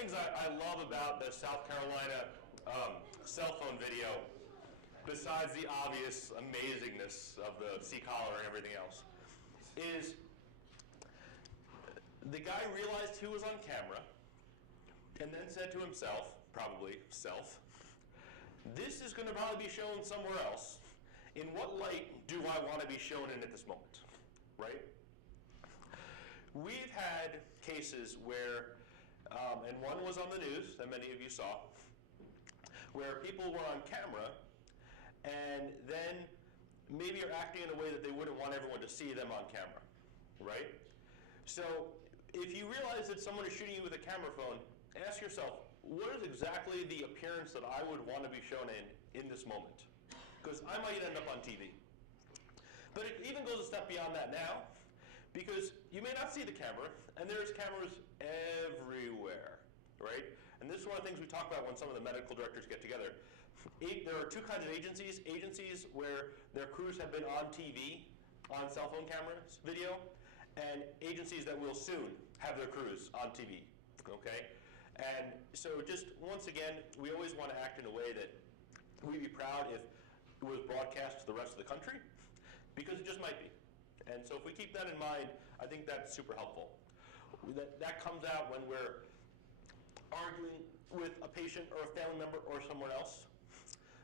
things I love about the South Carolina cell phone video, besides the obvious amazingness of the C-collar and everything else, is the guy realized who was on camera and then said to himself, probably self, this is going to probably be shown somewhere else. In what light do I want to be shown in at this moment, right? We've had cases where, and one was on the news that many of you saw, where people were on camera and then maybe are acting in a way that they wouldn't want everyone to see them on camera, right? So if you realize that someone is shooting you with a camera phone, ask yourself, what is exactly the appearance that I would want to be shown in this moment? Because I might end up on TV. But it even goes a step beyond that now, because you may not see the camera, and there's cameras everywhere, right? And this is one of the things we talk about when some of the medical directors get together. There are two kinds of agencies. Agencies where their crews have been on TV, on cell phone cameras, video, and agencies that will soon have their crews on TV, okay? And so just once again, we always want to act in a way that we'd be proud if it was broadcast to the rest of the country, because it just might be. And so if we keep that in mind, I think that's super helpful. That comes out when we're arguing with a patient or a family member or someone else.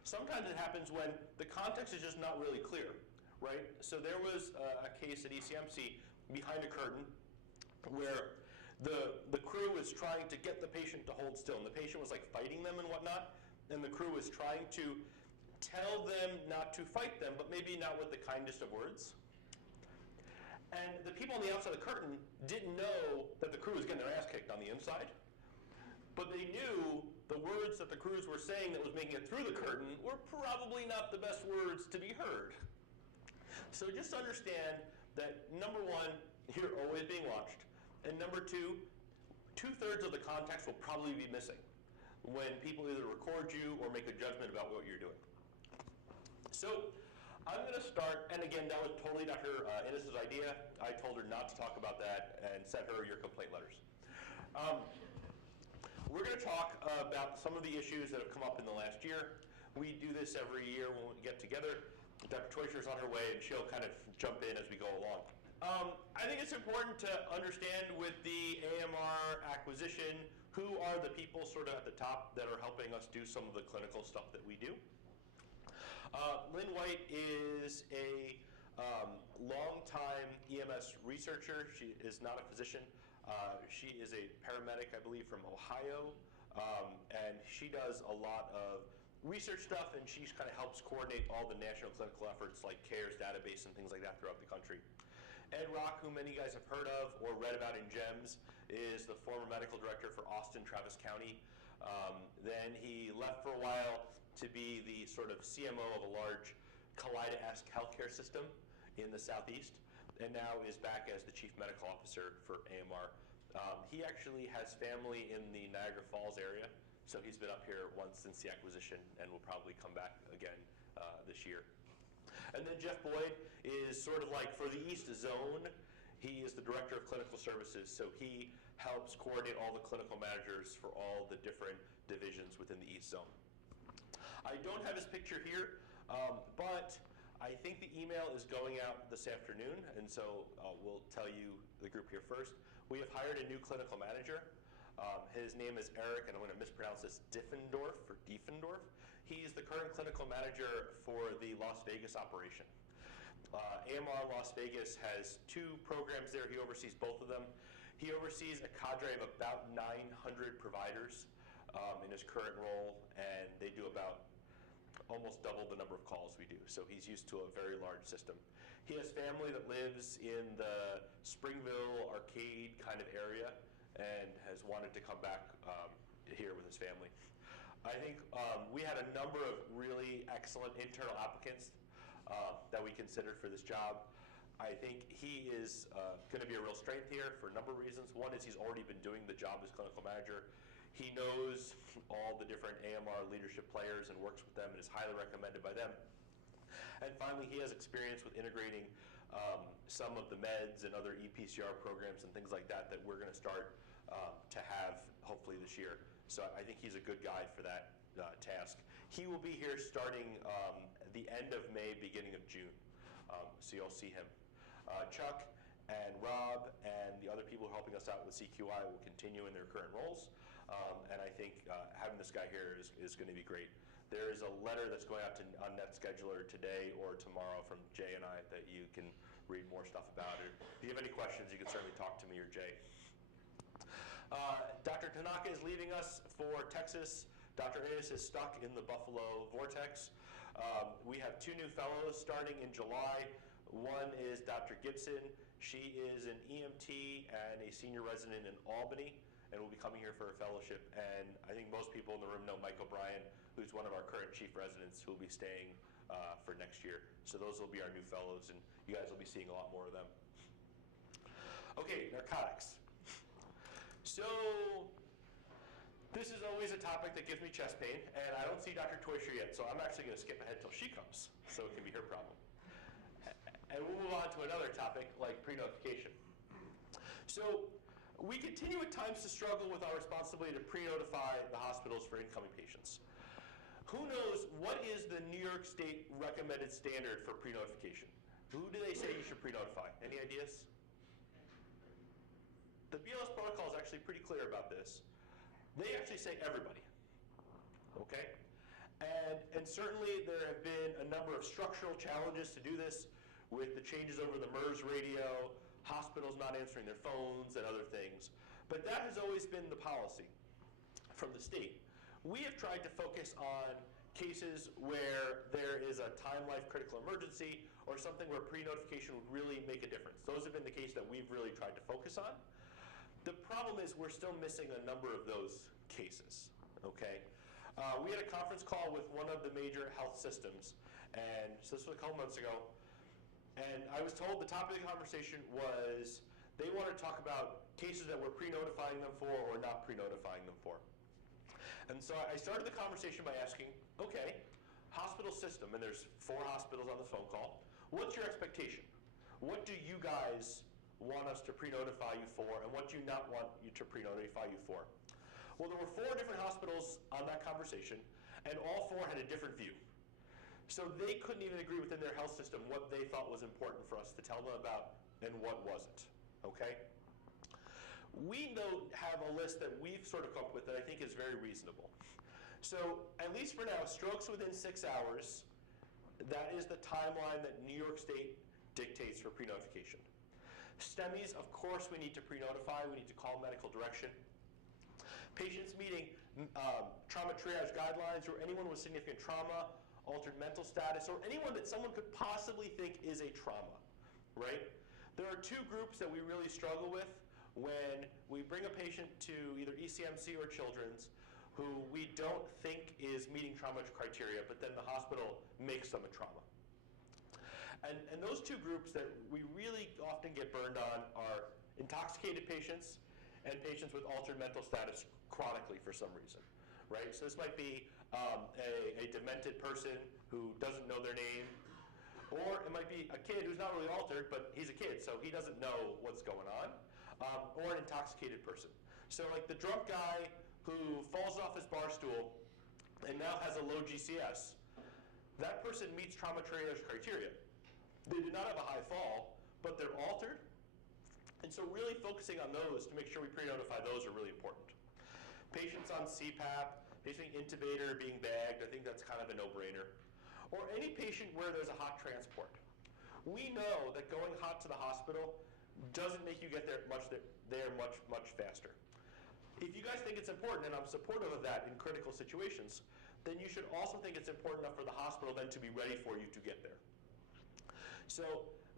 Sometimes it happens when the context is just not really clear, right? So there was a case at ECMC behind a curtain where the crew was trying to get the patient to hold still, and the patient was like fighting them and whatnot, and the crew was trying to tell them not to fight them, but maybe not with the kindest of words. And the people on the outside of the curtain didn't know that the crew was getting their ass kicked on the inside, but they knew the words that the crews were saying that was making it through the curtain were probably not the best words to be heard. So just understand that, number one, you're always being watched, and number two, 2/3 of the context will probably be missing when people either record you or make a judgment about what you're doing. So I'm going to start, and again, that was totally Dr. Innes's idea. I told her not to talk about that and sent her your complaint letters. We're going to talk about some of the issues that have come up in the last year. We do this every year when we get together. Dr. Teuscher's on her way, and she'll kind of jump in as we go along. I think it's important to understand with the AMR acquisition, who are the people sort of at the top that are helping us do some of the clinical stuff that we do. Lynn White is a longtime EMS researcher. She is not a physician. She is a paramedic, I believe, from Ohio, and she does a lot of research stuff, and she kind of helps coordinate all the national clinical efforts like CARES database and things like that throughout the country. Ed Rock, who many guys have heard of or read about in GEMS, is the former medical director for Austin Travis County. Then he left for a while to be the sort of CMO of a large Kaleida-esque healthcare system in the Southeast, and now is back as the chief medical officer for AMR. He actually has family in the Niagara Falls area, so he's been up here once since the acquisition and will probably come back again this year. And then Jeff Boyd is sort of like for the East Zone, he is the director of clinical services, so he helps coordinate all the clinical managers for all the different divisions within the East Zone. I don't have his picture here, but I think the email is going out this afternoon, and so we'll tell you, the group here first. We have hired a new clinical manager. His name is Eric, and I'm going to mispronounce this, Diffendorf, or Diefendorf. He's the current clinical manager for the Las Vegas operation. AMR Las Vegas has 2 programs there. He oversees both of them. He oversees a cadre of about 900 providers in his current role, and they do about almost double the number of calls we do. So he's used to a very large system. He has family that lives in the Springville Arcade kind of area and has wanted to come back here with his family. I think we had a number of really excellent internal applicants that we considered for this job. I think he is going to be a real strength here for a number of reasons. One is he's already been doing the job as clinical manager. He knows all the different AMR leadership players and works with them and is highly recommended by them. And finally, he has experience with integrating some of the meds and other EPCR programs and things like that we're going to start to have hopefully this year. So I think he's a good guy for that task. He will be here starting the end of May, beginning of June. So you'll see him. Chuck and Rob and the other people helping us out with CQI will continue in their current roles. And I think having this guy here is going to be great. There is a letter that's going out on NetScheduler today or tomorrow from Jay and I that you can read more stuff about it. If you have any questions, you can certainly talk to me or Jay. Dr. Tanaka is leaving us for Texas. Dr. Ayers is stuck in the Buffalo vortex. We have 2 new fellows starting in July. One is Dr. Gibson. She is an EMT and a senior resident in Albany, and will be coming here for a fellowship. And I think most people in the room know Mike O'Brien, who's one of our current chief residents, who will be staying for next year. So those will be our new fellows, and you guys will be seeing a lot more of them. Okay, narcotics. So this is always a topic that gives me chest pain, and I don't see Dr. Teuscher yet, so I'm actually going to skip ahead till she comes, so it can be her problem. And we'll move on to another topic like pre-notification. So we continue at times to struggle with our responsibility to pre-notify the hospitals for incoming patients. Who knows what is the New York State recommended standard for pre-notification? Who do they say you should pre-notify? Any ideas? The BLS protocol is actually pretty clear about this. They actually say everybody, okay? And certainly there have been a number of structural challenges to do this with the changes over the MERS radio, hospitals not answering their phones and other things. But that has always been the policy from the state. We have tried to focus on cases where there is a time life critical emergency or something where pre-notification would really make a difference. Those have been the case that we've really tried to focus on. The problem is we're still missing a number of those cases, okay? We had a conference call with one of the major health systems, and so this was a couple months ago, and I was told the topic of the conversation was they wanted to talk about cases that we're pre-notifying them for or not pre-notifying them for. And so I started the conversation by asking, okay, hospital system, and there's 4 hospitals on the phone call, what's your expectation? What do you guys want us to pre-notify you for, and what do you not want you to pre-notify you for? Well, there were 4 different hospitals on that conversation, and all 4 had a different view. So they couldn't even agree within their health system what they thought was important for us to tell them about and what wasn't, okay? We though have a list that we've sort of come up with that I think is very reasonable. So at least for now, strokes within 6 hours, that is the timeline that New York State dictates for pre-notification. STEMIs, of course, we need to pre-notify. We need to call medical direction. Patients meeting trauma triage guidelines, or anyone with significant trauma, altered mental status, or anyone that someone could possibly think is a trauma, right? There are 2 groups that we really struggle with when we bring a patient to either ECMC or Children's who we don't think is meeting trauma criteria, but then the hospital makes them a trauma. And those 2 groups that we really often get burned on are intoxicated patients and patients with altered mental status chronically for some reason, right? So this might be a demented person who doesn't know their name, or it might be a kid who's not really altered, but he's a kid, so he doesn't know what's going on, or an intoxicated person. So like the drunk guy who falls off his bar stool and now has a low GCS, that person meets trauma triage criteria. They do not have a high fall, but they're altered, and so really focusing on those to make sure we pre-notify those are really important. Patients on CPAP, patient intubator being bagged, I think that's kind of a no-brainer. Or any patient where there's a hot transport. We know that going hot to the hospital doesn't make you get there much faster. If you guys think it's important, and I'm supportive of that in critical situations, then you should also think it's important enough for the hospital then to be ready for you to get there. So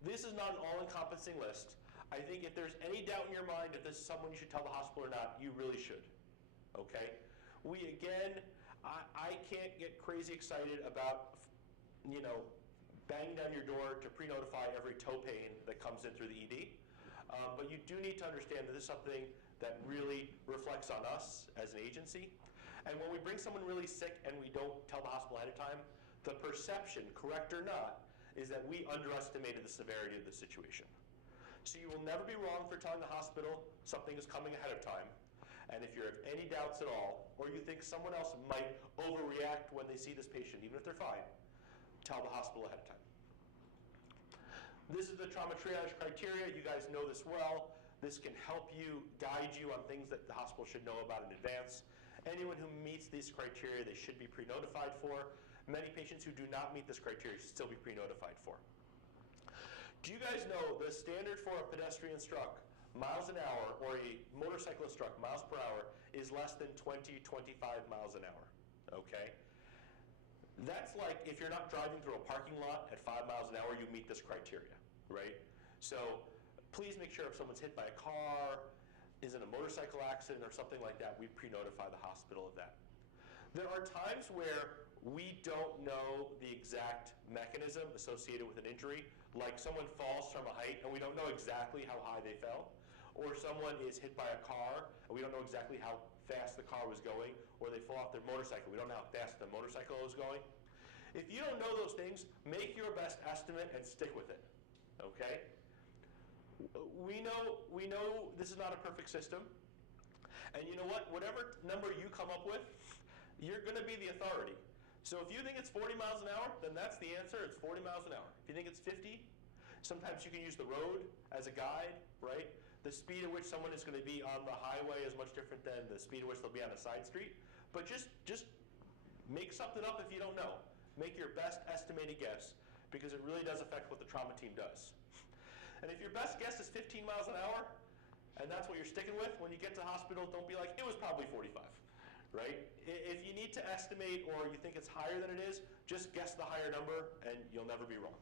this is not an all-encompassing list. I think if there's any doubt in your mind if this is someone you should tell the hospital or not, you really should, okay? I can't get crazy excited about, banging down your door to pre-notify every toe pain that comes in through the ED. But you do need to understand that this is something that really reflects on us as an agency. And when we bring someone really sick and we don't tell the hospital ahead of time, the perception, correct or not, is that we underestimated the severity of the situation. So you will never be wrong for telling the hospital something is coming ahead of time. And if you have any doubts at all, or you think someone else might overreact when they see this patient, even if they're fine, tell the hospital ahead of time. This is the trauma triage criteria. You guys know this well. This can help you, guide you on things that the hospital should know about in advance. Anyone who meets these criteria, they should be pre-notified for. Many patients who do not meet this criteria should still be pre-notified for. Do you guys know the standard for a pedestrian struck miles an hour or a motorcyclist struck miles per hour is less than 20, 25 miles an hour, okay? That's like if you're not driving through a parking lot at 5 miles an hour, you meet this criteria, right? So please make sure if someone's hit by a car, is in a motorcycle accident or something like that, we pre-notify the hospital of that. There are times where we don't know the exact mechanism associated with an injury, like someone falls from a height and we don't know exactly how high they fell, or someone is hit by a car and we don't know exactly how fast the car was going, or they fall off their motorcycle, we don't know how fast the motorcycle was going. If you don't know those things, make your best estimate and stick with it, okay? We know this is not a perfect system, and you know what? Whatever number you come up with, you're going to be the authority. So if you think it's 40 miles an hour, then that's the answer. It's 40 miles an hour. If you think it's 50, sometimes you can use the road as a guide, right? The speed at which someone is going to be on the highway is much different than the speed at which they'll be on a side street. But just make something up if you don't know. Make your best estimated guess, because it really does affect what the trauma team does. And if your best guess is 15 miles an hour, and that's what you're sticking with, when you get to the hospital, don't be like, it was probably 45, right? If you need to estimate or you think it's higher than it is, just guess the higher number and you'll never be wrong.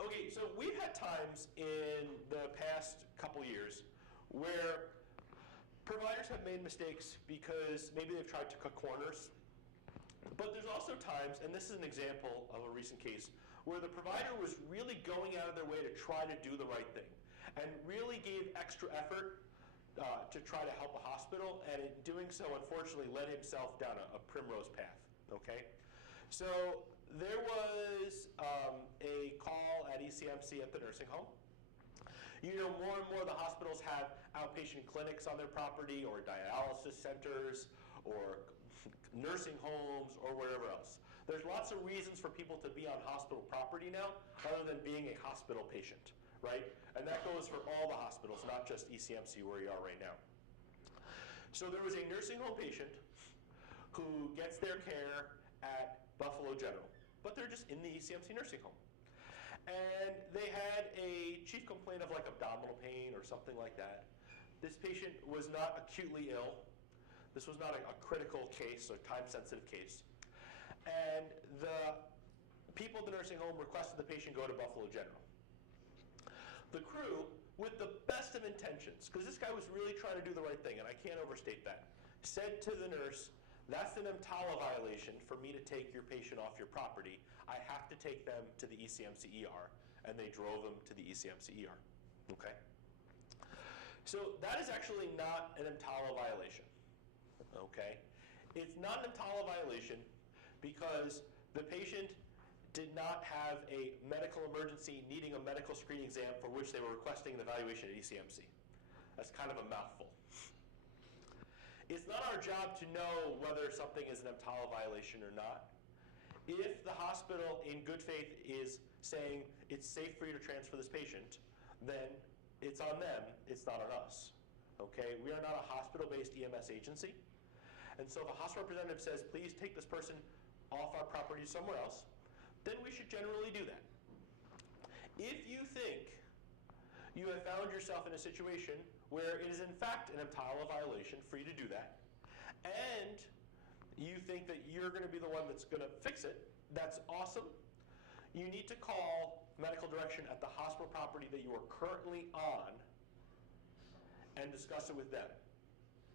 Okay, so we've had times in the past couple years where providers have made mistakes because maybe they've tried to cut corners. But there's also times, and this is an example of a recent case, where the provider was really going out of their way to try to do the right thing and really gave extra effort to try to help a hospital, and in doing so, unfortunately, led himself down a primrose path, okay? So there was a call at ECMC at the nursing home. You know, more and more the hospitals have outpatient clinics on their property, or dialysis centers, or nursing homes, or wherever else. There's lots of reasons for people to be on hospital property now, other than being a hospital patient, right? And that goes for all the hospitals, not just ECMC where you are right now. So there was a nursing home patient who gets their care at Buffalo General, but they're just in the ECMC nursing home. And they had a chief complaint of like abdominal pain or something like that. This patient was not acutely ill. This was not a critical case, a time-sensitive case. And the people at the nursing home requested the patient go to Buffalo General. The crew, with the best of intentions, because this guy was really trying to do the right thing, and I can't overstate that, said to the nurse, that's an EMTALA violation for me to take your patient off your property. I have to take them to the ECMC ER. And they drove them to the ECMC ER, okay? So that is actually not an EMTALA violation, okay? It's not an EMTALA violation because the patient did not have a medical emergency needing a medical screening exam for which they were requesting an evaluation at ECMC. That's kind of a mouthful. It's not our job to know whether something is an EMTALA violation or not. If the hospital, in good faith, is saying it's safe for you to transfer this patient, then it's on them, it's not on us. Okay? We are not a hospital-based EMS agency. And so if a hospital representative says, please take this person off our property somewhere else, then we should generally do that. If you think you have found yourself in a situation where it is in fact an EMTALA violation for you to do that, and you think that you're going to be the one that's going to fix it, that's awesome. You need to call medical direction at the hospital property that you are currently on and discuss it with them,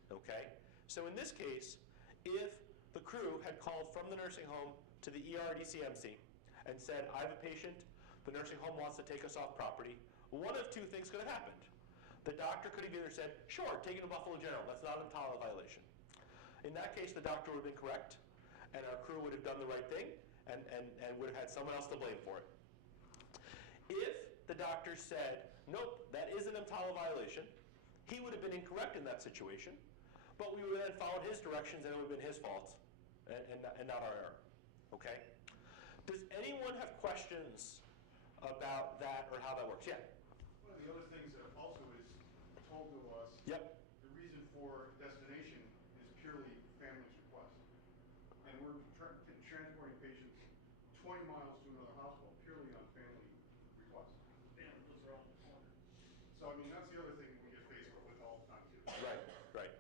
okay? So in this case, if the crew had called from the nursing home to the ER at ECMC and said, I have a patient, the nursing home wants to take us off property, one of two things could have happened. The doctor could have either said, sure, take it to Buffalo General, that's not an EMTALA violation. In that case, the doctor would have been correct, and our crew would have done the right thing, and would have had someone else to blame for it. If the doctor said, nope, that is an EMTALA violation, he would have been incorrect in that situation, but we would have then followed his directions and it would have been his fault and not our error. Okay? Does anyone have questions about that or how that works? Yeah? One of the other things that also is told to us, Yep. the reason for destination is purely family's request. And we're transporting patients 20 miles to another hospital purely on family request. Family lives around the corner. So I mean, that's the other thing we get faced with all the time too. Right, right.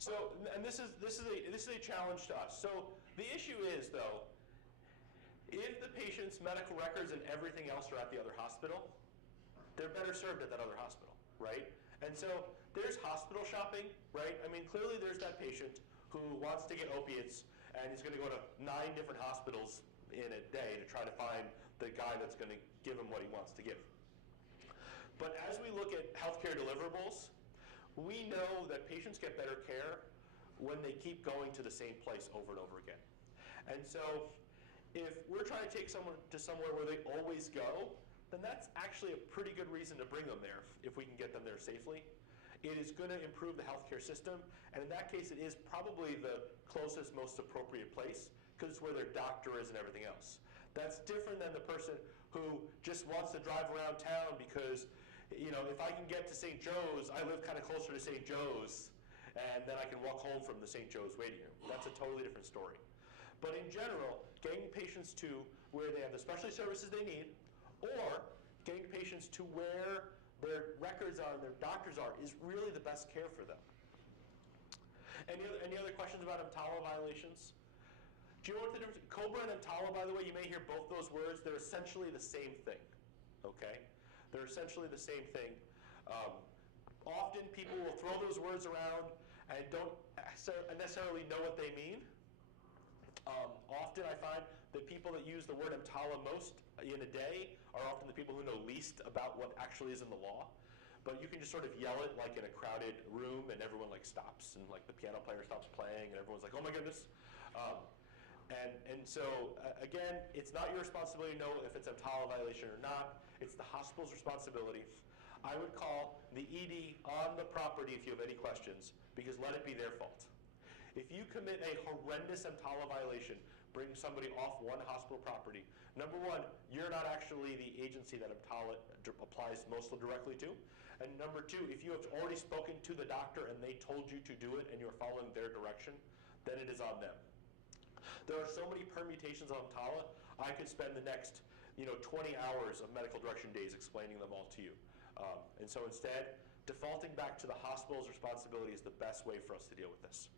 So, and this is a challenge to us. So the issue is, though, if the patient's medical records and everything else are at the other hospital, they're better served at that other hospital, right? And so there's hospital shopping, right? I mean, clearly there's that patient who wants to get opiates and he's going to go to 9 different hospitals in a day to try to find the guy that's going to give him what he wants to give. But as we look at healthcare deliverables, we know that patients get better care when they keep going to the same place over and over again. And so if we're trying to take someone to somewhere where they always go, then that's actually a pretty good reason to bring them there if we can get them there safely. It is going to improve the healthcare system, and in that case, it is probably the closest, most appropriate place because it's where their doctor is and everything else. That's different than the person who just wants to drive around town because, you know, if I can get to St. Joe's, I live kind of closer to St. Joe's, and then I can walk home from the St. Joe's waiting room. That's a totally different story. But in general, getting patients to where they have the specialty services they need, or getting patients to where their records are and their doctors are is really the best care for them. Any other questions about EMTALA violations? Do you know what the difference? COBRA and EMTALA, by the way, you may hear both those words. They're essentially the same thing. Okay? They're essentially the same thing. Often people will throw those words around and don't necessarily know what they mean. Often I find the people that use the word EMTALA most in a day are often the people who know least about what actually is in the law. But you can just sort of yell it like in a crowded room and everyone like stops and like the piano player stops playing and everyone's like, oh my goodness. And so again, it's not your responsibility to know if it's a EMTALA violation or not. It's the hospital's responsibility. I would call the ED on the property if you have any questions because let it be their fault. If you commit a horrendous EMTALA violation, bring somebody off one hospital property, number one, you're not actually the agency that EMTALA applies most directly to. And number two, if you have already spoken to the doctor and they told you to do it and you're following their direction, then it is on them. There are so many permutations of EMTALA, I could spend the next 20 hours of medical direction days explaining them all to you. And so instead, defaulting back to the hospital's responsibility is the best way for us to deal with this.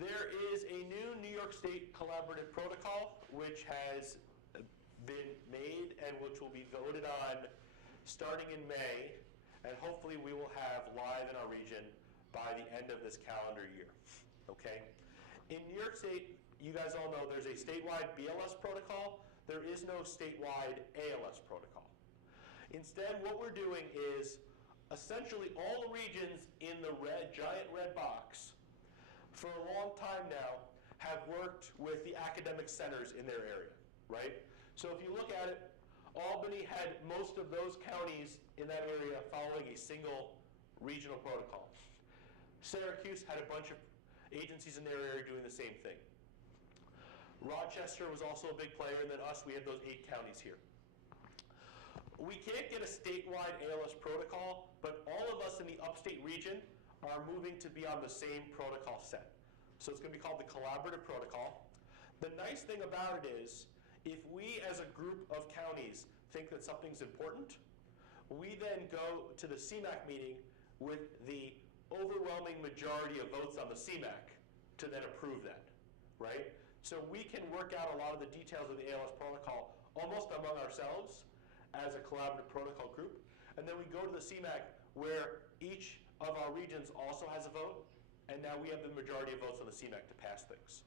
There is a new New York State collaborative protocol which has been made and which will be voted on starting in May, and hopefully we will have live in our region by the end of this calendar year. Okay? In New York State, you guys all know there's a statewide BLS protocol. There is no statewide ALS protocol. Instead, what we're doing is essentially all the regions in the giant red box for a long time now have worked with the academic centers in their area, right? So if you look at it, Albany had most of those counties in that area following a single regional protocol. Syracuse had a bunch of agencies in their area doing the same thing. Rochester was also a big player, and then us, we had those 8 counties here. We can't get a statewide ALS protocol, but all of us in the upstate region are moving to be on the same protocol set. So it's going to be called the collaborative protocol. The nice thing about it is, if we as a group of counties think that something's important, we then go to the CMAC meeting with the overwhelming majority of votes on the CMAC to then approve that, right? So we can work out a lot of the details of the ALS protocol almost among ourselves as a collaborative protocol group. And then we go to the CMAC where each of our regions also has a vote, and now we have the majority of votes on the CMAC to pass things.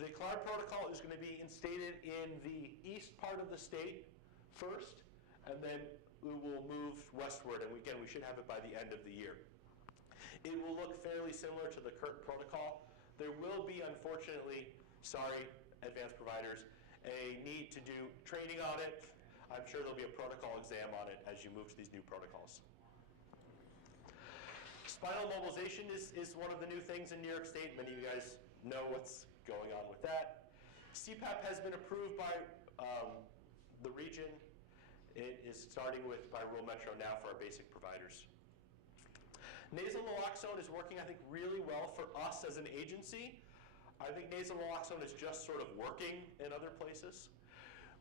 The collaborative protocol is going to be instated in the east part of the state first, and then we will move westward, and again, we should have it by the end of the year. It will look fairly similar to the current protocol. There will be, unfortunately, sorry, advanced providers a need to do training on it. I'm sure there'll be a protocol exam on it as you move to these new protocols. Spinal mobilization is one of the new things in New York State. Many of you guys know what's going on with that. CPAP has been approved by the region. It is starting by rural metro now for our basic providers. Nasal naloxone is working, I think, really well for us as an agency. I think nasal naloxone is just sort of working in other places.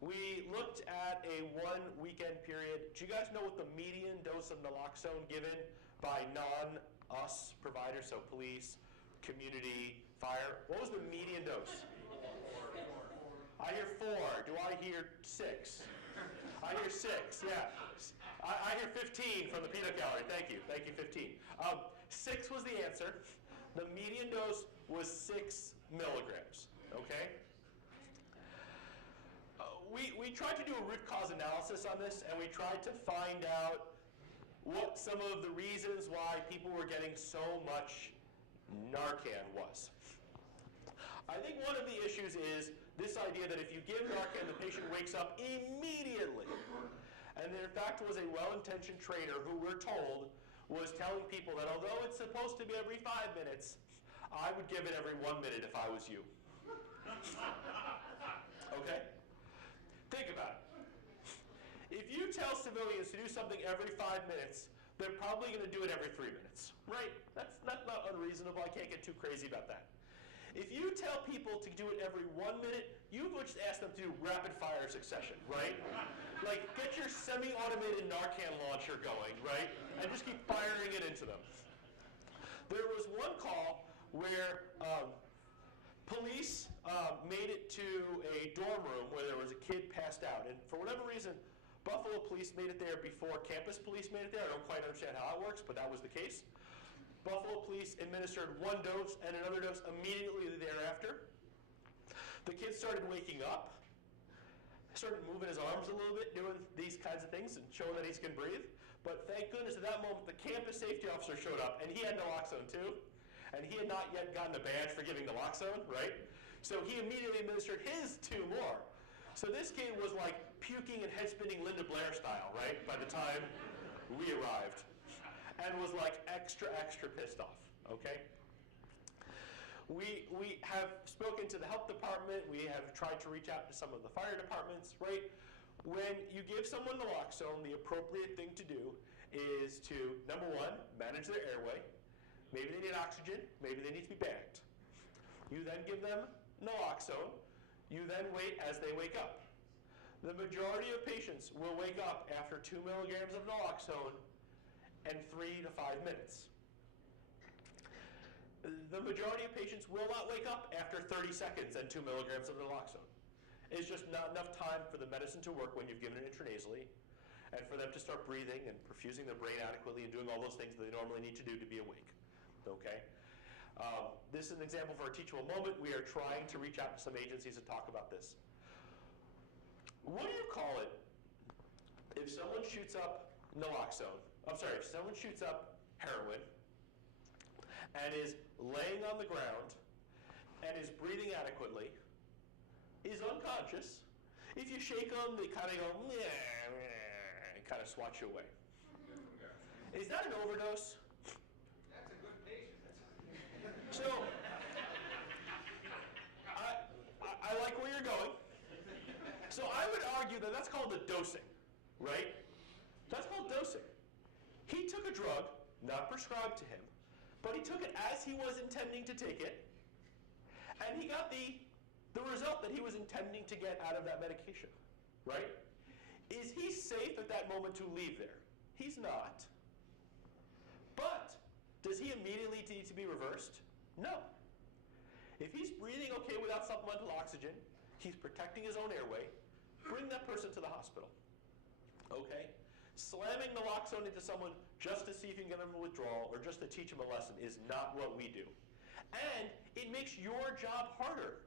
We looked at a 1 weekend period. Do you guys know what the median dose of naloxone given by non-us providers, so police, community, fire? What was the median dose? 4. I hear 4. Do I hear 6? I hear 6, yeah. I hear 15 from the peanut gallery. Thank you, 15. 6 was the answer. The median dose was 6 milligrams, okay? We tried to do a root cause analysis on this, and we tried to find out what some of the reasons why people were getting so much Narcan was. I think one of the issues is this idea that if you give Narcan, the patient wakes up immediately. And there, in fact, was a well-intentioned trainer who we're told was telling people that although it's supposed to be every 5 minutes, I would give it every 1 minute if I was you. Okay? Think about it. If you tell civilians to do something every 5 minutes, they're probably going to do it every 3 minutes, right? That's not unreasonable. I can't get too crazy about that. If you tell people to do it every 1 minute, you would just ask them to do rapid fire succession, right? Like, get your semi-automated Narcan launcher going, right? And just keep firing it into them. There was one call where police made it to a dorm room where there was a kid passed out. And for whatever reason, Buffalo police made it there before campus police made it there. I don't quite understand how it works, but that was the case. Buffalo police administered 1 dose and another dose immediately thereafter. The kid started waking up, started moving his arms a little bit, doing these kinds of things and showing that he can breathe. But thank goodness at that moment the campus safety officer showed up, and he had naloxone too. And he had not yet gotten a badge for giving naloxone, right? So he immediately administered his 2 more. So this kid was like puking and head spinning Linda Blair style, right, by the time we arrived. And was like extra pissed off, okay? We have spoken to the health department. We have tried to reach out to some of the fire departments, right? When you give someone naloxone, the appropriate thing to do is to, number 1, manage their airway. Maybe they need oxygen. Maybe they need to be bagged. You then give them naloxone. You then wait as they wake up. The majority of patients will wake up after 2 milligrams of naloxone and 3 to 5 minutes. The majority of patients will not wake up after 30 seconds and 2 milligrams of naloxone. It's just not enough time for the medicine to work when you've given it intranasally, and for them to start breathing and perfusing their brain adequately and doing all those things that they normally need to do to be awake. Okay? This is an example for a teachable moment. We are trying to reach out to some agencies and talk about this. What do you call it if someone shoots up naloxone? If someone shoots up heroin and is laying on the ground and is breathing adequately, is unconscious, if you shake them, they kind of go, and kind of swat you away. Is that an overdose? That's a good patient. So, I like where you're going. So I would argue that that's called a dosing, right? That's called dosing. He took a drug, not prescribed to him, but he took it as he was intending to take it, and he got the result that he was intending to get out of that medication, right? Is he safe at that moment to leave there? He's not. But does he immediately need to be reversed? No. If he's breathing okay without supplemental oxygen, he's protecting his own airway, bring that person to the hospital, okay? Slamming naloxone into someone just to see if you can get them a withdrawal or just to teach them a lesson is not what we do. And it makes your job harder,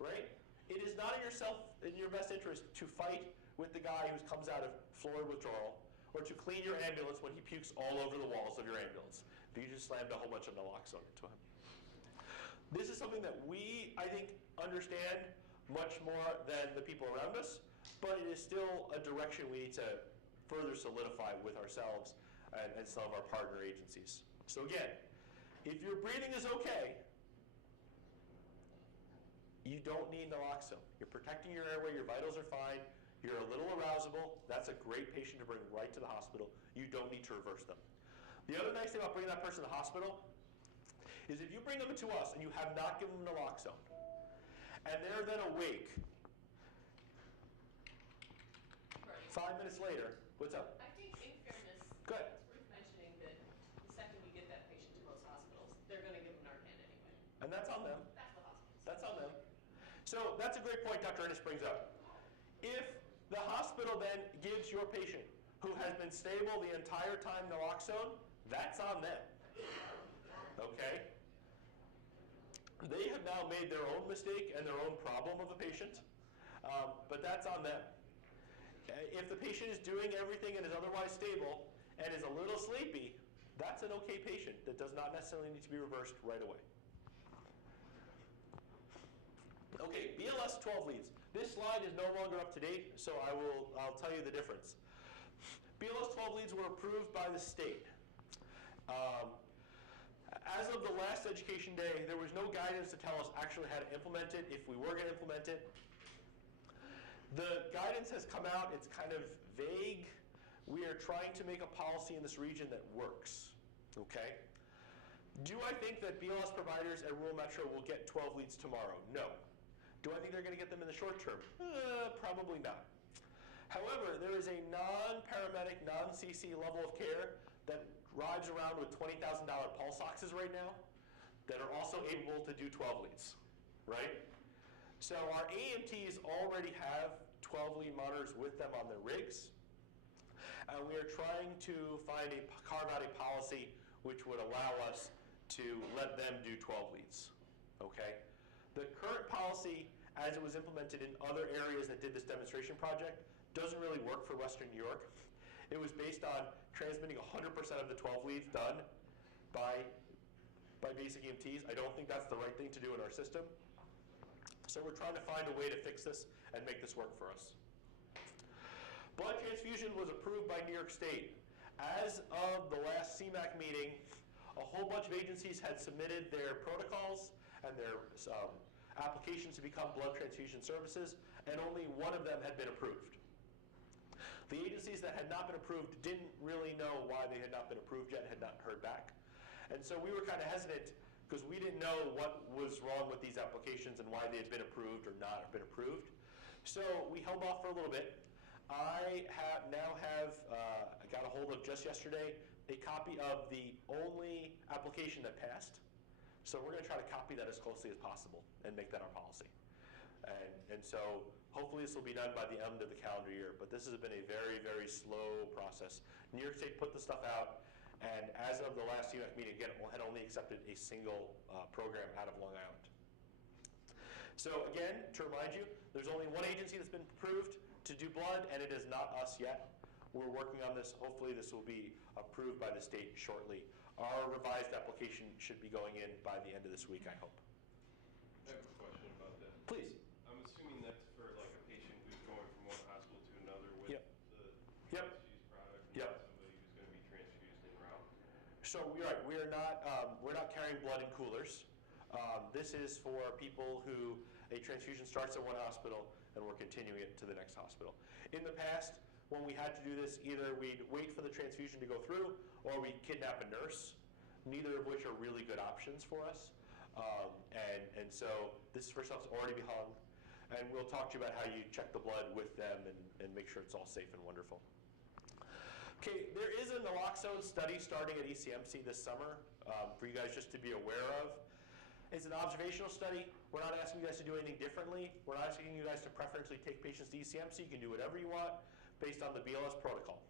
right? It is not in your best interest to fight with the guy who comes out of fluoride withdrawal or to clean your ambulance when he pukes all over the walls of your ambulance. If you just slammed a whole bunch of naloxone into him. This is something that we, I think, understand much more than the people around us, but it is still a direction we need to further solidify with ourselves and some of our partner agencies. So again, if your breathing is okay, you don't need naloxone. You're protecting your airway, your vitals are fine, you're a little arousable, that's a great patient to bring right to the hospital. You don't need to reverse them. The other nice thing about bringing that person to the hospital is if you bring them to us and you have not given them naloxone, and they're then awake Right. 5 minutes later, what's up? I think in fairness, Good. it's worth mentioning that the second you get that patient to most hospitals, they're gonna give them Narcan anyway. And that's on them. That's the hospitals. That's on them. So that's a great point Dr. Ennis brings up. If the hospital then gives your patient who has been stable the entire time naloxone, that's on them. Okay? They have now made their own mistake and their own problem of a patient, but that's on them. If the patient is doing everything and is otherwise stable and is a little sleepy, that's an okay patient that does not necessarily need to be reversed right away. Okay, BLS 12 leads. This slide is no longer up to date, so I'll tell you the difference. BLS 12 leads were approved by the state. As of the last education day, there was no guidance to tell us actually how to implement it, if we were going to implement it. The guidance has come out, it's kind of vague. We are trying to make a policy in this region that works, okay? Do I think that BLS providers at rural metro will get 12 leads tomorrow? No. Do I think they're going to get them in the short term? Probably not. However, there is a non-paramedic, non-CC level of care that drives around with $20,000 pulse oxes right now that are also able to do 12 leads, right? So our AMTs already have 12 lead monitors with them on their rigs. And we are trying to carve out a policy which would allow us to let them do 12 leads, okay? The current policy, as it was implemented in other areas that did this demonstration project, doesn't really work for Western New York. It was based on transmitting 100% of the 12 leads done by basic EMTs. I don't think that's the right thing to do in our system. So we're trying to find a way to fix this and make this work for us. Blood transfusion was approved by New York State. As of the last CMAC meeting, a whole bunch of agencies had submitted their protocols and their applications to become blood transfusion services, and only one of them had been approved. The agencies that had not been approved didn't really know why they had not been approved yet, had not heard back. And so we were kind of hesitant because we didn't know what was wrong with these applications and why they had been approved or not been approved. So we held off for a little bit. I got a hold of just yesterday a copy of the only application that passed. So we're going to try to copy that as closely as possible and make that our policy. And so hopefully this will be done by the end of the calendar year, but this has been a very, very slow process. New York State put the stuff out, and as of the last CMAC meeting, again, had only accepted a single program out of Long Island. So again, to remind you, there's only one agency that's been approved to do blood, and it is not us yet. We're working on this. Hopefully this will be approved by the state shortly. Our revised application should be going in by the end of this week, I hope. I have a question about that. Please. I'm assuming that's for like a patient who's going from one hospital to another with Yep. the Yep. transfused product, and Yep. not somebody who's going to be transfused en route. So you're right. We're not carrying blood in coolers. This is for people who a transfusion starts at one hospital and we're continuing it to the next hospital. In the past, when we had to do this, either we'd wait for the transfusion to go through or we'd kidnap a nurse, neither of which are really good options for us. And so this first stop's already been hung, and we'll talk to you about how you check the blood with them and make sure it's all safe and wonderful. Okay, there is a naloxone study starting at ECMC this summer for you guys just to be aware of. It's an observational study. We're not asking you guys to do anything differently. We're not asking you guys to preferentially take patients to ECMC. You can do whatever you want based on the BLS protocol.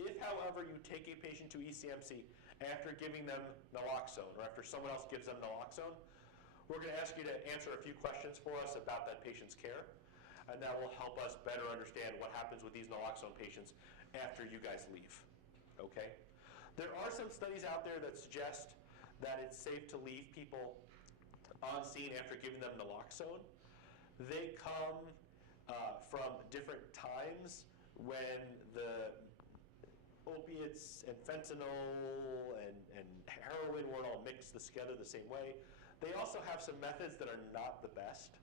If, however, you take a patient to ECMC after giving them naloxone or after someone else gives them naloxone, we're going to ask you to answer a few questions for us about that patient's care, and that will help us better understand what happens with these naloxone patients after you guys leave, okay? There are some studies out there that suggest that it's safe to leave people on scene after giving them naloxone, they come from different times when the opiates and fentanyl and heroin weren't all mixed together the same way. They also have some methods that are not the best.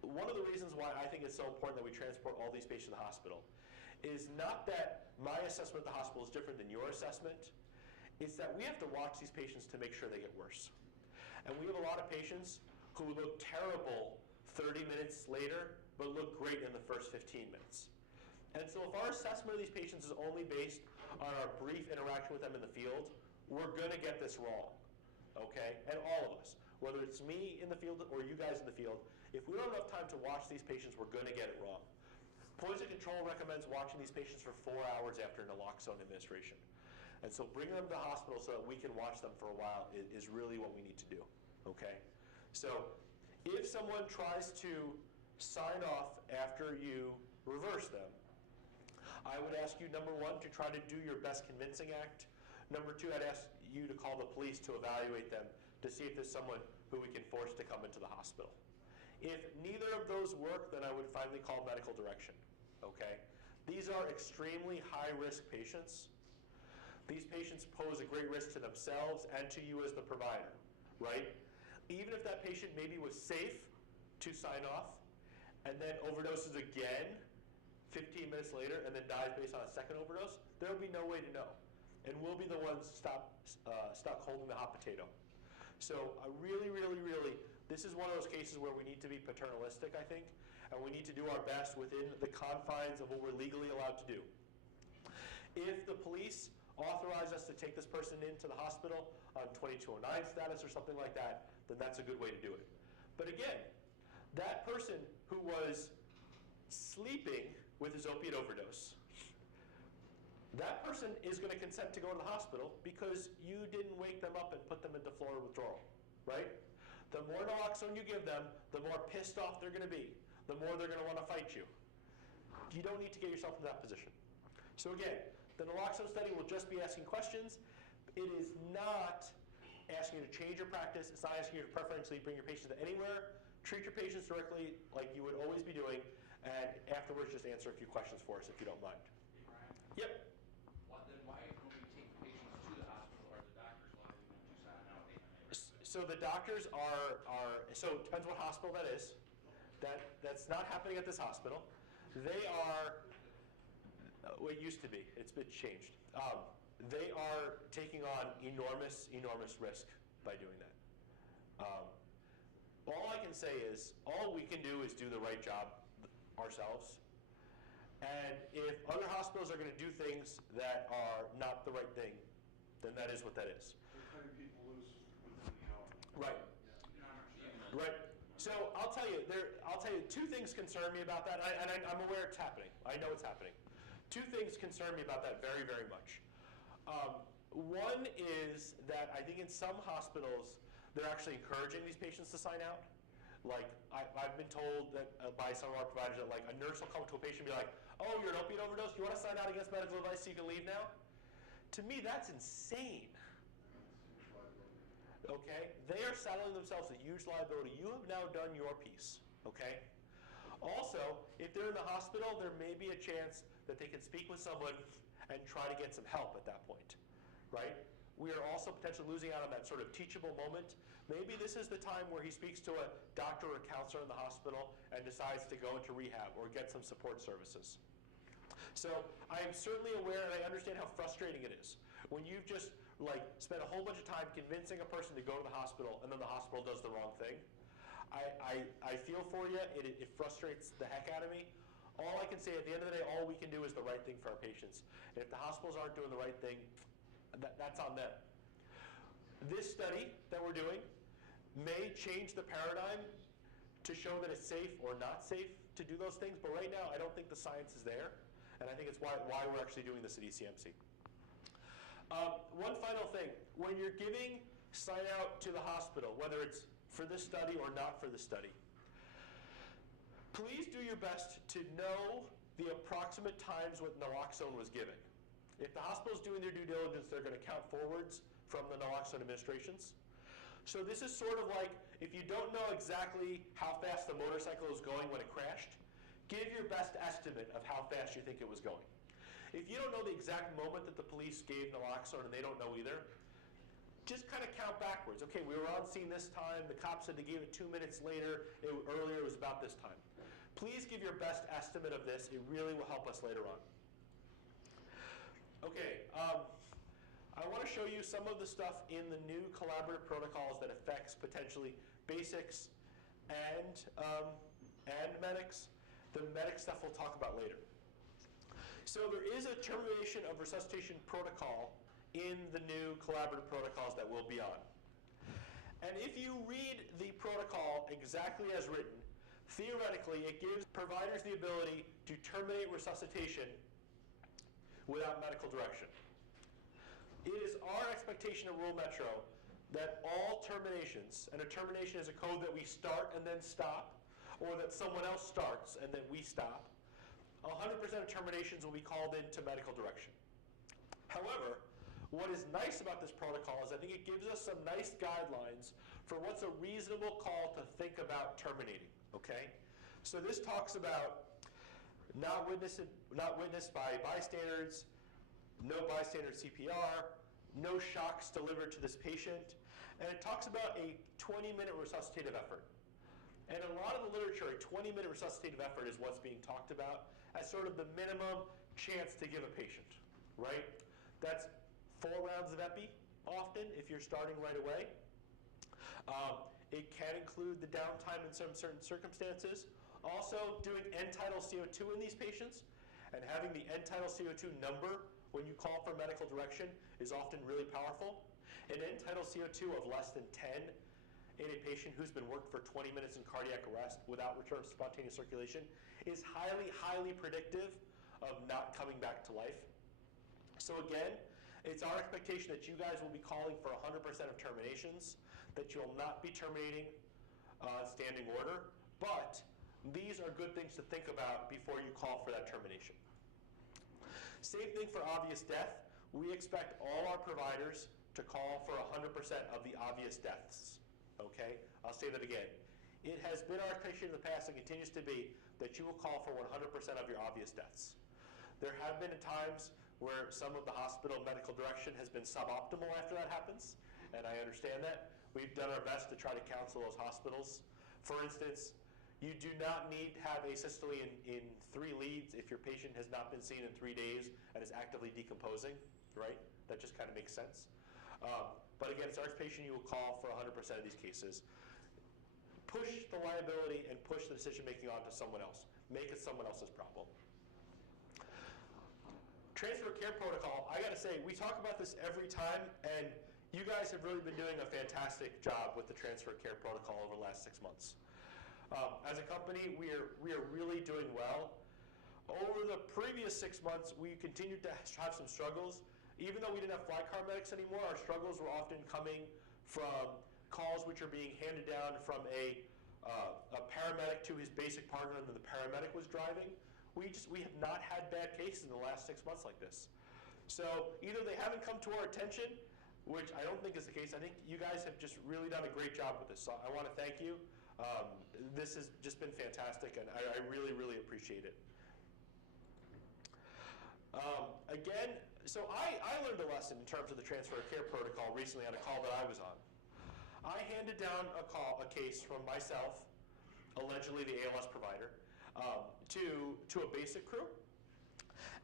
One of the reasons why I think it's so important that we transport all these patients to the hospital is not that my assessment of the hospital is different than your assessment. It's that we have to watch these patients to make sure they get worse. And we have a lot of patients who look terrible 30 minutes later, but look great in the first 15 minutes. And so if our assessment of these patients is only based on our brief interaction with them in the field, we're going to get this wrong, okay? And all of us, whether it's me in the field or you guys in the field, if we don't have enough time to watch these patients, we're going to get it wrong. Poison control recommends watching these patients for 4 hours after naloxone administration. And so bringing them to the hospital so that we can watch them for a while is really what we need to do, okay? So if someone tries to sign off after you reverse them, I would ask you, number one, to try to do your best convincing act. Number two, I'd ask you to call the police to evaluate them to see if there's someone who we can force to come into the hospital. If neither of those work, then I would finally call medical direction, okay? These are extremely high-risk patients. These patients pose a great risk to themselves and to you as the provider, right? Even if that patient maybe was safe to sign off and then overdoses again 15 minutes later and then dies based on a second overdose, there will be no way to know. And we'll be the ones stuck holding the hot potato. So I really, this is one of those cases where we need to be paternalistic, I think, and we need to do our best within the confines of what we're legally allowed to do. If the police authorize us to take this person into the hospital on 2209 status or something like that, then that's a good way to do it. But again, that person who was sleeping with his opiate overdose, that person is going to consent to go to the hospital because you didn't wake them up and put them into florid withdrawal, right? The more naloxone you give them, the more pissed off they're going to be, the more they're going to want to fight you. You don't need to get yourself in that position. So again, the naloxone study will just be asking questions. It is not asking you to change your practice. It's not asking you to preferentially bring your patients to anywhere. Treat your patients directly like you would always be doing, and afterwards just answer a few questions for us if you don't mind. Hey, Brian. Yep. Then why don't we take the patients to the hospital? Are the doctors allowing them to sign out? So the doctors are so it depends what hospital that is. That's not happening at this hospital. They are, well, it used to be. It's been changed. They are taking on enormous risk by doing that. All I can say is, all we can do is do the right job ourselves. And if other hospitals are going to do things that are not the right thing, then that is what that is. They're cutting people loose within the hour. Right. Right. So I'll tell you, two things concern me about that, and I'm aware it's happening. I know it's happening. Two things concern me about that very, very much. One is that I think in some hospitals, they're actually encouraging these patients to sign out. Like, I've been told that by some of our providers that like a nurse will come to a patient and be like, oh, you're an opiate overdose? You want to sign out against medical advice so you can leave now? To me, that's insane. Okay? They are saddling themselves with huge liability. You have now done your piece. Okay? Also, if they're in the hospital, there may be a chance that they can speak with someone and try to get some help at that point. Right? We are also potentially losing out on that sort of teachable moment. Maybe this is the time where he speaks to a doctor or counselor in the hospital and decides to go into rehab or get some support services. So I am certainly aware and I understand how frustrating it is when you've just like spent a whole bunch of time convincing a person to go to the hospital and then the hospital does the wrong thing. I feel for you. It frustrates the heck out of me. All I can say at the end of the day, all we can do is the right thing for our patients. And if the hospitals aren't doing the right thing, that's on them. This study that we're doing may change the paradigm to show that it's safe or not safe to do those things, but right now I don't think the science is there, and I think it's why we're actually doing this at ECMC. One final thing, when you're giving sign out to the hospital, whether it's for this study or not for this study, please do your best to know the approximate times when naloxone was given. If the hospital's doing their due diligence, they're going to count forwards from the naloxone administrations. So this is sort of like if you don't know exactly how fast the motorcycle is going when it crashed, give your best estimate of how fast you think it was going. If you don't know the exact moment that the police gave naloxone and they don't know either, just kind of count backwards. Okay, we were on scene this time. The cop said they gave it 2 minutes later. Earlier it was about this time. Please give your best estimate of this. It really will help us later on. Okay, I want to show you some of the stuff in the new collaborative protocols that affects potentially basics and medics. The medic stuff we'll talk about later. So there is a termination of resuscitation protocol in the new collaborative protocols that we'll be on. And if you read the protocol exactly as written, theoretically it gives providers the ability to terminate resuscitation without medical direction. It is our expectation at Rural Metro that all terminations, and a termination is a code that we start and then stop, or that someone else starts and then we stop, 100% of terminations will be called into medical direction. However, what is nice about this protocol is I think it gives us some nice guidelines for what's a reasonable call to think about terminating, okay? So this talks about not witnessed by bystanders, no bystander CPR, no shocks delivered to this patient, and it talks about a 20-minute resuscitative effort. And a lot of the literature, a 20-minute resuscitative effort is what's being talked about as sort of the minimum chance to give a patient, right? That's 4 rounds of epi, often, if you're starting right away. It can include the downtime in some certain circumstances. Also, doing end-tidal CO2 in these patients and having the end-tidal CO2 number when you call for medical direction is often really powerful. An end-tidal CO2 of less than 10 in a patient who's been worked for 20 minutes in cardiac arrest without return to spontaneous circulation is highly, highly predictive of not coming back to life. So again, it's our expectation that you guys will be calling for 100% of terminations, that you'll not be terminating standing order, but these are good things to think about before you call for that termination. Same thing for obvious death. We expect all our providers to call for 100% of the obvious deaths. Okay, I'll say that again. It has been our expectation in the past and continues to be that you will call for 100% of your obvious deaths. There have been times where some of the hospital medical direction has been suboptimal after that happens, and I understand that. We've done our best to try to counsel those hospitals. For instance, you do not need to have asystole in 3 leads if your patient has not been seen in 3 days and is actively decomposing, right? That just kind of makes sense. But again, it's our expectation you will call for 100% of these cases. Push the liability and push the decision-making onto someone else. Make it someone else's problem. Transfer care protocol, I gotta say, we talk about this every time, and you guys have really been doing a fantastic job with the transfer care protocol over the last 6 months. As a company, we are really doing well. Over the previous 6 months, we continued to have some struggles. Even though we didn't have fly car medics anymore, our struggles were often coming from calls which are being handed down from a paramedic to his basic partner, and then the paramedic was driving. We have not had bad cases in the last 6 months like this. So either they haven't come to our attention, which I don't think is the case. I think you guys have just really done a great job with this. So I want to thank you. This has just been fantastic, and I really, really appreciate it. Again, so I learned a lesson in terms of the transfer of care protocol recently on a call that I was on. I handed down a case from myself, allegedly the ALS provider, to a basic crew.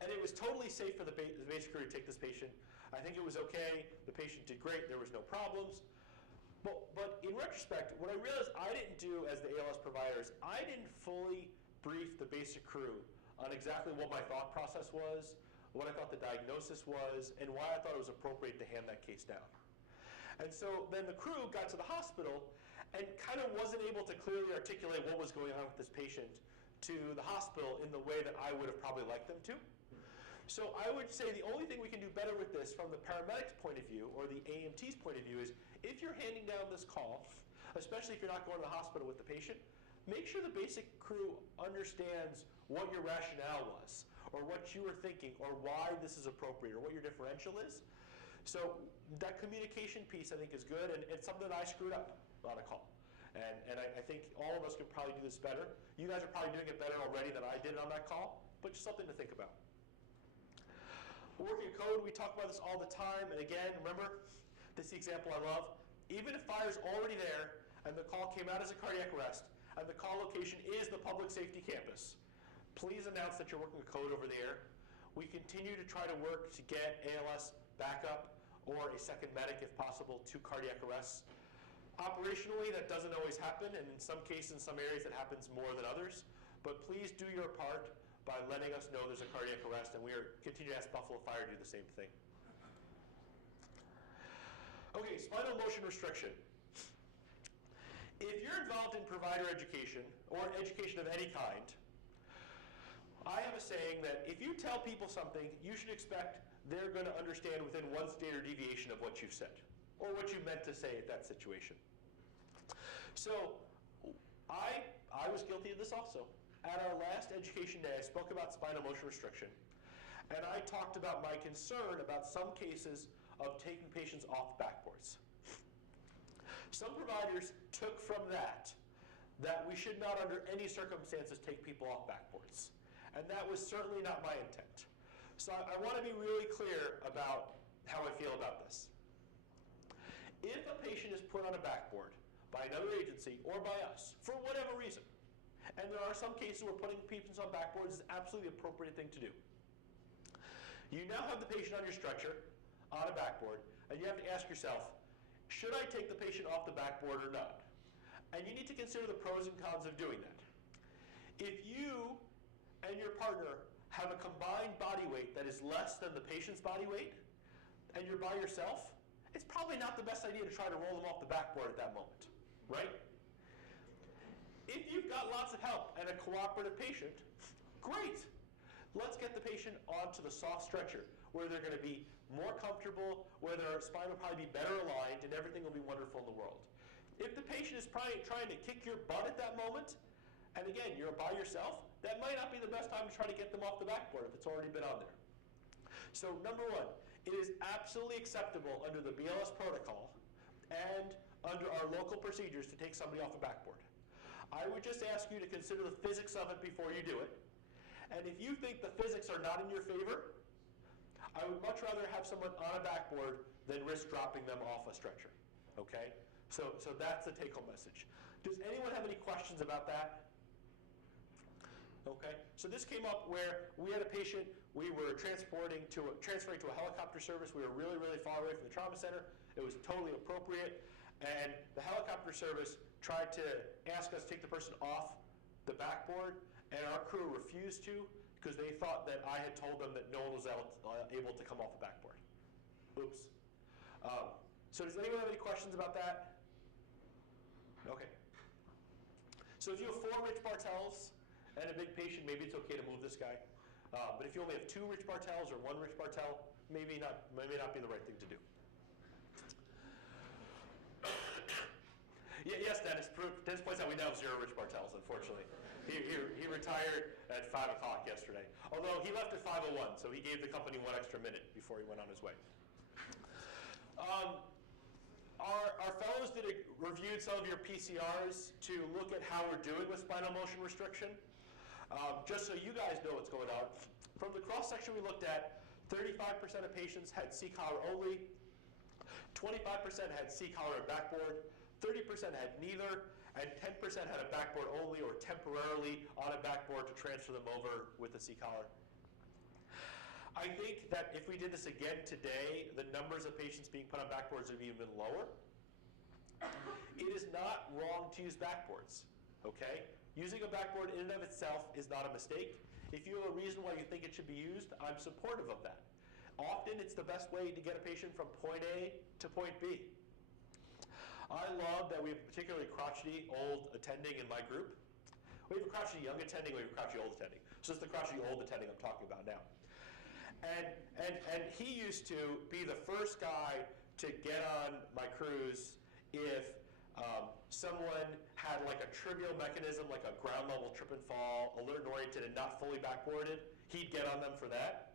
And it was totally safe for the basic crew to take this patient. I think it was okay. The patient did great. There was no problems. But in retrospect, what I realized I didn't do as the ALS providers, I didn't fully brief the basic crew on exactly what my thought process was, what I thought the diagnosis was, and why I thought it was appropriate to hand that case down. And so then the crew got to the hospital and kind of wasn't able to clearly articulate what was going on with this patient to the hospital in the way that I would have probably liked them to. So I would say the only thing we can do better with this from the paramedic's point of view or the AMT's point of view is if you're handing down this call, especially if you're not going to the hospital with the patient, make sure the basic crew understands what your rationale was or what you were thinking or why this is appropriate or what your differential is, So that communication piece, I think, is good, and it's something that I screwed up on a call. And I think all of us could probably do this better. You guys are probably doing it better already than I did on that call, but just something to think about. Working code, we talk about this all the time, and again, remember, this is the example I love. Even if fire's already there, and the call came out as a cardiac arrest, and the call location is the public safety campus, please announce that you're working with code over there. We continue to try to work to get ALS backup or a second medic, if possible, to cardiac arrests. Operationally, that doesn't always happen, and in some cases, in some areas, it happens more than others. But please do your part by letting us know there's a cardiac arrest, and we are continue to ask Buffalo Fire to do the same thing. Okay, spinal motion restriction. If you're involved in provider education or education of any kind, I have a saying that if you tell people something, you should expect they're going to understand within one standard deviation of what you've said, or what you meant to say at that situation. So I was guilty of this also. At our last education day, I spoke about spinal motion restriction, and I talked about my concern about some cases of taking patients off backboards. Some providers took from that we should not under any circumstances take people off backboards, and that was certainly not my intent. So I want to be really clear about how I feel about this. If a patient is put on a backboard by another agency or by us, for whatever reason, and there are some cases where putting patients on backboards is absolutely the appropriate thing to do. You now have the patient on your stretcher, on a backboard, and you have to ask yourself, should I take the patient off the backboard or not? And you need to consider the pros and cons of doing that. If you and your partner have a combined body weight that is less than the patient's body weight, and you're by yourself, it's probably not the best idea to try to roll them off the backboard at that moment, right? If you've got lots of help and a cooperative patient, great. Let's get the patient onto the soft stretcher where they're going to be more comfortable, where their spine will probably be better aligned, and everything will be wonderful in the world. If the patient is probably trying to kick your butt at that moment, and again, you're by yourself, that might not be the best time to try to get them off the backboard if it's already been on there. So number one, it is absolutely acceptable under the BLS protocol and under our local procedures to take somebody off a backboard. I would just ask you to consider the physics of it before you do it. And if you think the physics are not in your favor, I would much rather have someone on a backboard than risk dropping them off a stretcher, okay? So that's the take-home message. Does anyone have any questions about that? Okay, so this came up where we had a patient we were transferring to a helicopter service. We were really, really far away from the trauma center. It was totally appropriate. And the helicopter service tried to ask us to take the person off the backboard, and our crew refused to because they thought that I had told them that no one was able to come off the backboard. Oops. So does anyone have any questions about that? Okay. So if you have 4 Rich Bartels and a big patient, maybe it's okay to move this guy. But if you only have 2 Rich Bartels or 1 Rich Bartel, maybe not be the right thing to do. Yes, Dennis. Dennis points out we now have 0 Rich Bartels, unfortunately. He retired at 5 o'clock yesterday. Although he left at 5:01, so he gave the company 1 extra minute before he went on his way. Our fellows reviewed some of your PCRs to look at how we're doing with spinal motion restriction. Just so you guys know what's going on. From the cross-section we looked at, 35% of patients had C-collar only, 25% had C-collar and backboard, 30% had neither, and 10% had a backboard only or temporarily on a backboard to transfer them over with a C-collar. I think that if we did this again today, the numbers of patients being put on backboards would be even lower. It is not wrong to use backboards, okay? Using a backboard in and of itself is not a mistake. If you have a reason why you think it should be used, I'm supportive of that. Often it's the best way to get a patient from point A to point B. I love that we have a particularly crotchety old attending in my group. We have a crotchety young attending, we have a crotchety old attending. So it's the crotchety old attending I'm talking about now. And he used to be the first guy to get on my cruise if someone had like a trivial mechanism, like a ground level trip and fall, alert and oriented and not fully backboarded. He'd get on them for that.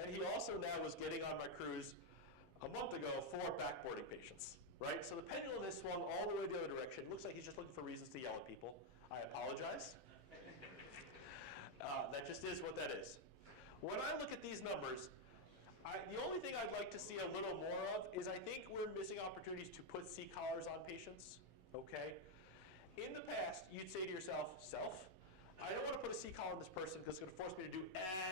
And he also now was getting on my cruise a month ago for backboarding patients, right? So the pendulum has swung all the way the other direction. It looks like he's just looking for reasons to yell at people. I apologize. That just is what that is. When I look at these numbers, the only thing I'd like to see a little more of is I think we're missing opportunities to put C-collars on patients, okay? In the past, you'd say to yourself, I don't want to put a C-collar on this person because it's going to force me to do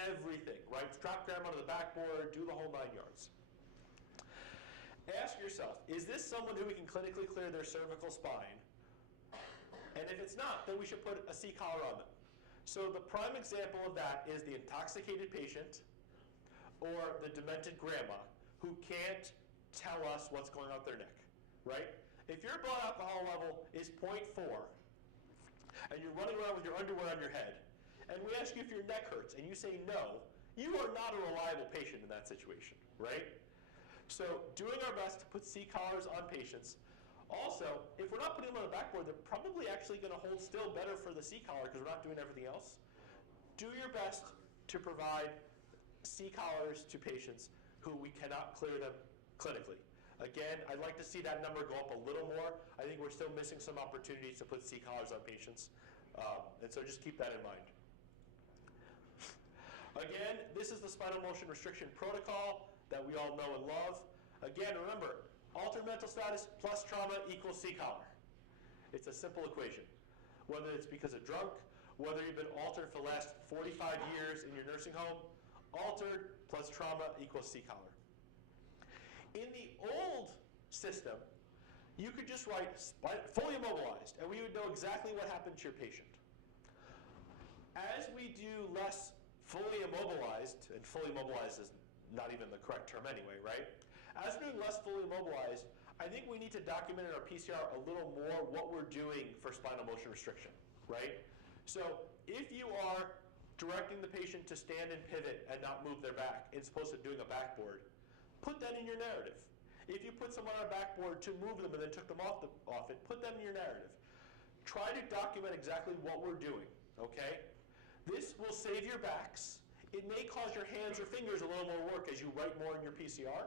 everything, right? Strap grandma to the backboard, do the whole 9 yards. Ask yourself, is this someone who we can clinically clear their cervical spine? And if it's not, then we should put a C-collar on them. So the prime example of that is the intoxicated patient or the demented grandma who can't tell us what's going on with their neck, right? If your blood alcohol level is 0.4 and you're running around with your underwear on your head, and we ask you if your neck hurts and you say no, you are not a reliable patient in that situation, right? So doing our best to put C-collars on patients. Also, if we're not putting them on the backboard, they're probably actually going to hold still better for the C-collar because we're not doing everything else. Do your best to provide C-collars to patients who we cannot clear them clinically. Again, I'd like to see that number go up a little more. I think we're still missing some opportunities to put C-collars on patients. And so just keep that in mind. Again, this is the spinal motion restriction protocol that we all know and love. Again, remember, altered mental status plus trauma equals C-collar. It's a simple equation. Whether it's because of drunk, whether you've been altered for the last 45 years in your nursing home, altered plus trauma equals C-collar. In the old system, you could just write fully immobilized, and we would know exactly what happened to your patient. As we do less fully immobilized, and fully immobilized is not even the correct term anyway, right? As we're doing less fully immobilized, I think we need to document in our PCR a little more what we're doing for spinal motion restriction, right? So if you are directing the patient to stand and pivot and not move their back as opposed to doing a backboard, put that in your narrative. If you put someone on a backboard to move them and then took them off it, put them in your narrative. Try to document exactly what we're doing, okay? This will save your backs. It may cause your hands or fingers a little more work as you write more in your PCR,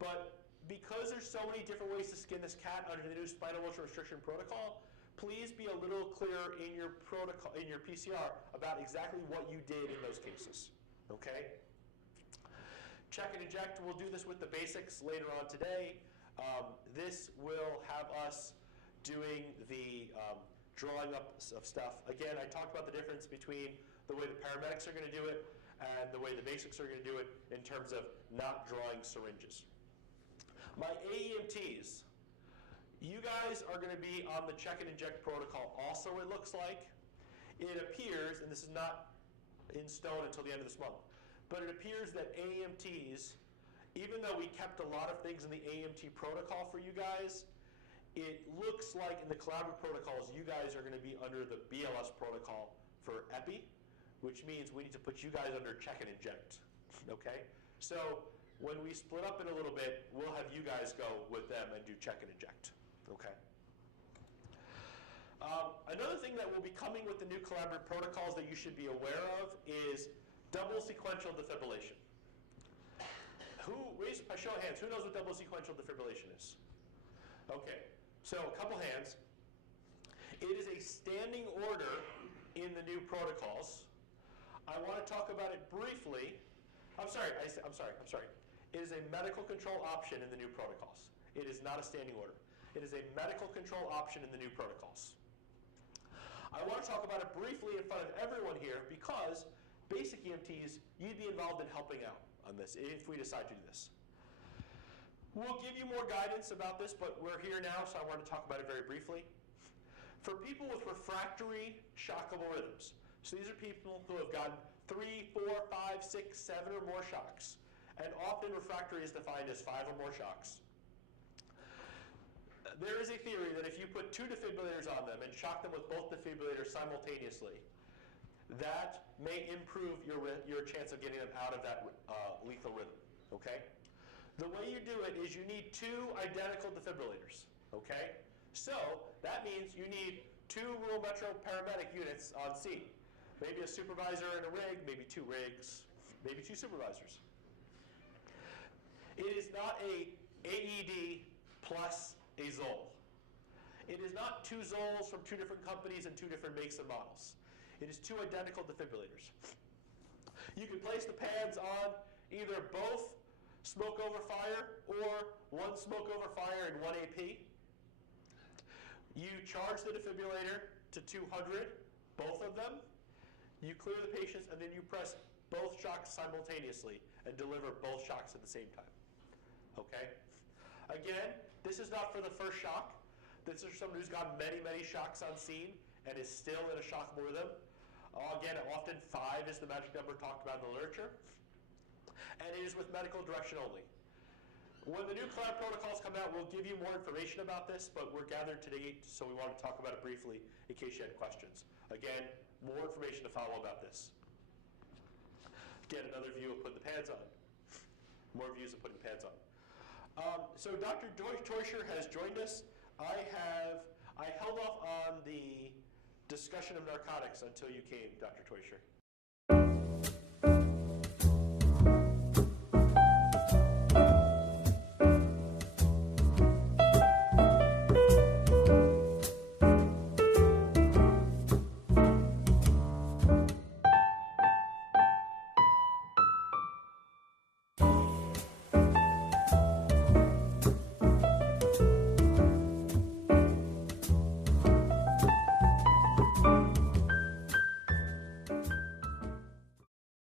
but because there's so many different ways to skin this cat under the new spinal motion restriction protocol, please be a little clearer in your protocol, in your PCR about exactly what you did in those cases, okay? Check and inject, we'll do this with the basics later on today. This will have us doing the drawing up of stuff. Again, I talked about the difference between the way the paramedics are going to do it and the way the basics are going to do it in terms of not drawing syringes. My AEMTs, you guys are going to be on the check and inject protocol also, it looks like. It appears, and this is not in stone until the end of this month, but it appears that AEMTs, even though we kept a lot of things in the AEMT protocol for you guys, it looks like in the collaborative protocols, you guys are going to be under the BLS protocol for EPI, which means we need to put you guys under check and inject, okay? So when we split up in a little bit, we'll have you guys go with them and do check and inject, okay? Another thing that will be coming with the new collaborative protocols that you should be aware of is double sequential defibrillation. Raise by show of hands, who knows what double sequential defibrillation is? Okay, so a couple hands. It is a standing order in the new protocols. I want to talk about it briefly. I'm sorry. It is a medical control option in the new protocols. It is not a standing order. It is a medical control option in the new protocols. I want to talk about it briefly in front of everyone here because basic EMTs, you'd be involved in helping out on this if we decide to do this. We'll give you more guidance about this, but we're here now, so I want to talk about it very briefly. For people with refractory shockable rhythms, so these are people who have gotten 3, 4, 5, 6, 7 or more shocks, and often refractory is defined as 5 or more shocks. There is a theory that if you put 2 defibrillators on them and shock them with both defibrillators simultaneously, that may improve your chance of getting them out of that lethal rhythm, okay? The way you do it is you need 2 identical defibrillators, okay? So that means you need 2 rural metro paramedic units on scene. Maybe a supervisor and a rig, maybe 2 rigs, maybe 2 supervisors. It is not a AED plus a Zoll. It is not two Zolls from two different companies and two different makes and models. It is two identical defibrillators. You can place the pads on either both smoke over fire or one smoke over fire and one AP. You charge the defibrillator to 200, both of them. You clear the patients, and then you press both shocks simultaneously and deliver both shocks at the same time. Okay? Again, this is not for the first shock. This is someone who's gotten many, many shocks on scene and is still in a shock rhythm. Again, often 5 is the magic number talked about in the literature. And it is with medical direction only. When the new CLAB protocols come out, we'll give you more information about this, but we're gathered today, so we want to talk about it briefly in case you had questions. Again, more information to follow about this. Again, another view of putting the pads on. More views of putting pads on. So Dr. Teuscher has joined us. I held off on the discussion of narcotics until you came, Dr. Teuscher.